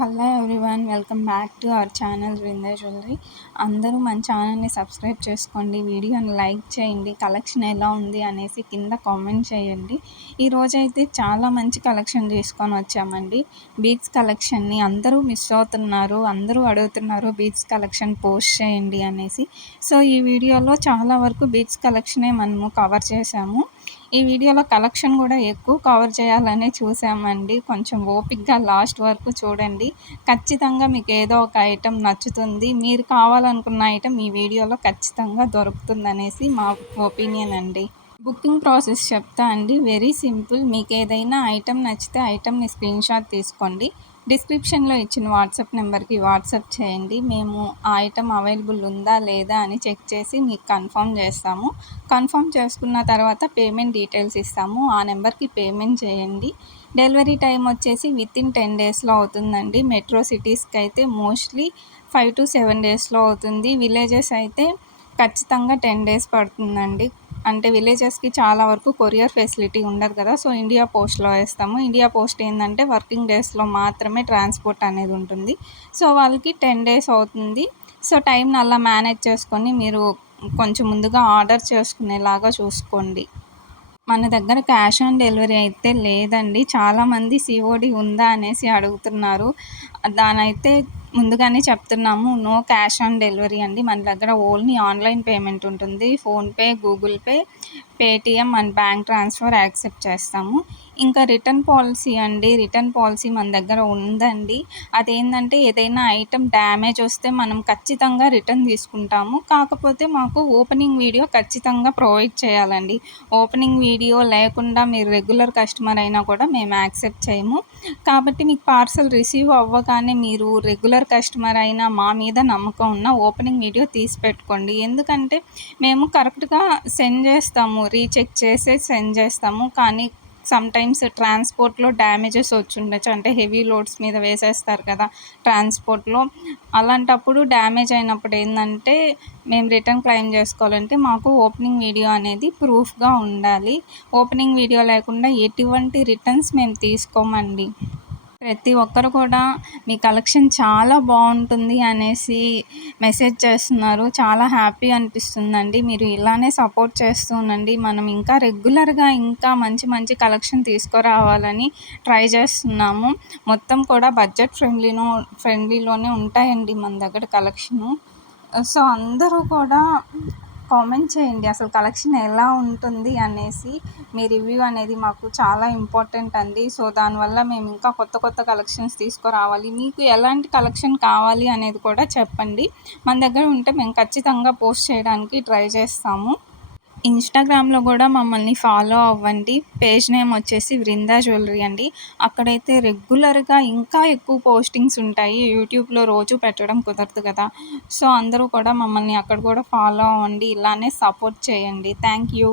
Hello everyone, welcome back to our channel Vrinda jewellery. అందరూ మన ఛానల్ని సబ్స్క్రైబ్ చేసుకోండి, వీడియోని లైక్ చేయండి, కలెక్షన్ ఎలా ఉంది అనేసి కింద కామెంట్ చేయండి. ఈరోజైతే చాలా మంచి కలెక్షన్ తీసుకొని వచ్చామండి. బీడ్స్ కలెక్షన్ని అందరూ మిస్ అవుతున్నారు, అందరూ అడుగుతున్నారు బీడ్స్ కలెక్షన్ పోస్ట్ చేయండి అనేసి. సో ఈ వీడియోలో చాలా వరకు బీడ్స్ కలెక్షనే మనము కవర్ చేసాము. ఈ వీడియోలో కలెక్షన్ కూడా ఎక్కువ కవర్ చేయాలని చూసామండి. కొంచెం ఓపిక్గా లాస్ట్ వరకు చూడండి, ఖచ్చితంగా మీకు ఏదో ఒక ఐటెం నచ్చుతుంది. మీరు కావాలనుకున్న ఐటెం ఈ వీడియోలో ఖచ్చితంగా దొరుకుతుందనేసి మా ఒపీనియన్ అండి. బుకింగ్ ప్రాసెస్ చెప్తా అండి, వెరీ సింపుల్. మీకు ఏదైనా ఐటెం నచ్చితే ఐటెంని స్క్రీన్ షాట్ తీసుకోండి, డిస్క్రిప్షన్లో ఇచ్చిన వాట్సాప్ నెంబర్కి వాట్సాప్ చేయండి. మేము ఆ ఐటెం అవైలబుల్ ఉందా లేదా అని చెక్ చేసి మీకు కన్ఫర్మ్ చేస్తాము. కన్ఫర్మ్ చేసుకున్న తర్వాత పేమెంట్ డీటెయిల్స్ ఇస్తాము, ఆ నెంబర్కి పేమెంట్ చేయండి. డెలివరీ టైం వచ్చేసి వితిన్ 10 డేస్లో అవుతుందండి. మెట్రో సిటీస్కి అయితే మోస్ట్లీ 5 to 7 డేస్లో అవుతుంది. విలేజెస్ అయితే ఖచ్చితంగా 10 డేస్ పడుతుందండి. అంటే విలేజెస్కి చాలా వరకు కొరియర్ ఫెసిలిటీ ఉండదు కదా, సో ఇండియా పోస్ట్లో వేస్తాము. ఇండియా పోస్ట్ ఏంటంటే వర్కింగ్ డేస్లో మాత్రమే ట్రాన్స్పోర్ట్ అనేది ఉంటుంది, సో వాళ్ళకి 10 డేస్ అవుతుంది. సో టైంని అలా మేనేజ్ చేసుకొని మీరు కొంచెం ముందుగా ఆర్డర్ చేసుకునేలాగా చూసుకోండి. మన దగ్గర క్యాష్ ఆన్ డెలివరీ అయితే లేదండి. చాలామంది సిఓడి ఉందా అనేసి అడుగుతున్నారు. దానైతే ముందుగానే చెప్తున్నాము, నో క్యాష్ ఆన్ డెలివరీ అండి. మన దగ్గర ఓన్లీ ఆన్లైన్ పేమెంట్ ఉంటుంది. PhonePe, Google pay, Paytm and bank transfer accept చేస్తాము. ఇంకా రిటర్న్ పాలసీ అండి, రిటర్న్ పాలసీ మన దగ్గర ఉందండి. అదేంటంటే ఏదైనా ఐటెం డ్యామేజ్ వస్తే మనం ఖచ్చితంగా రిటర్న్ తీసుకుంటాము. కాకపోతే మాకు ఓపెనింగ్ వీడియో ఖచ్చితంగా ప్రొవైడ్ చేయాలండి. ఓపెనింగ్ వీడియో లేకుండా మీరు రెగ్యులర్ కస్టమర్ అయినా కూడా మేము యాక్సెప్ట్ చేయము. కాబట్టి మీకు పార్సల్ రిసీవ్ అవ్వగానే మీరు రెగ్యులర్ కస్టమర్ అయినా మా మీద నమ్మకం ఉన్న ఓపెనింగ్ వీడియో తీసి పెట్టుకోండి. ఎందుకంటే మేము కరెక్ట్గా సెండ్ చేస్తాము, రీచెక్ చేసే సెండ్ చేస్తాము. కానీ సమ్టైమ్స్ ట్రాన్స్పోర్ట్లో డ్యామేజెస్ వచ్చుండొచ్చు, అంటే హెవీ లోడ్స్ మీద వేసేస్తారు కదా ట్రాన్స్పోర్ట్లో. అలాంటప్పుడు డ్యామేజ్ అయినప్పుడు ఏంటంటే మేము రిటర్న్ క్లెయిమ్ చేసుకోవాలంటే మాకు ఓపెనింగ్ వీడియో అనేది ప్రూఫ్గా ఉండాలి. ఓపెనింగ్ వీడియో లేకుండా ఎటువంటి రిటర్న్స్ మేము తీసుకోమండి. ప్రతి ఒక్కరు కూడా మీ కలెక్షన్ చాలా బాగుంటుంది అనేసి మెసేజ్ చేస్తున్నారు. చాలా హ్యాపీ అనిపిస్తుందండి. మీరు ఇలానే సపోర్ట్ చేస్తూ ఉండండి. మనం ఇంకా రెగ్యులర్గా ఇంకా మంచి మంచి కలెక్షన్ తీసుకురావాలని ట్రై చేస్తున్నాము. మొత్తం కూడా బడ్జెట్ ఫ్రెండ్లీలోనే ఉంటాయండి మన దగ్గర కలెక్షను. సో అందరూ కూడా కామెంట్ చేయండి అసలు కలెక్షన్ ఎలా ఉంటుంది అనేసి. మీ రివ్యూ అనేది మాకు చాలా ఇంపార్టెంట్ అండి. సో దానివల్ల మేము ఇంకా కొత్త కొత్త కలెక్షన్స్ తీసుకురావాలి. మీకు ఎలాంటి కలెక్షన్ కావాలి అనేది కూడా చెప్పండి. మన దగ్గర ఉంటే మేము ఖచ్చితంగా పోస్ట్ చేయడానికి ట్రై చేస్తాము. ఇన్స్టాగ్రామ్లో కూడా మమ్మల్ని ఫాలో అవ్వండి. పేజ్ నేమ్ వచ్చేసి వృందా జ్యువెలరీ అండి. అక్కడైతే రెగ్యులర్గా ఇంకా ఎక్కువ పోస్టింగ్స్ ఉంటాయి. యూట్యూబ్లో రోజు పెట్టడం కుదరదు కదా, సో అందరూ కూడా మమ్మల్ని అక్కడ కూడా ఫాలో అవ్వండి, ఇలానే సపోర్ట్ చేయండి. Thank you.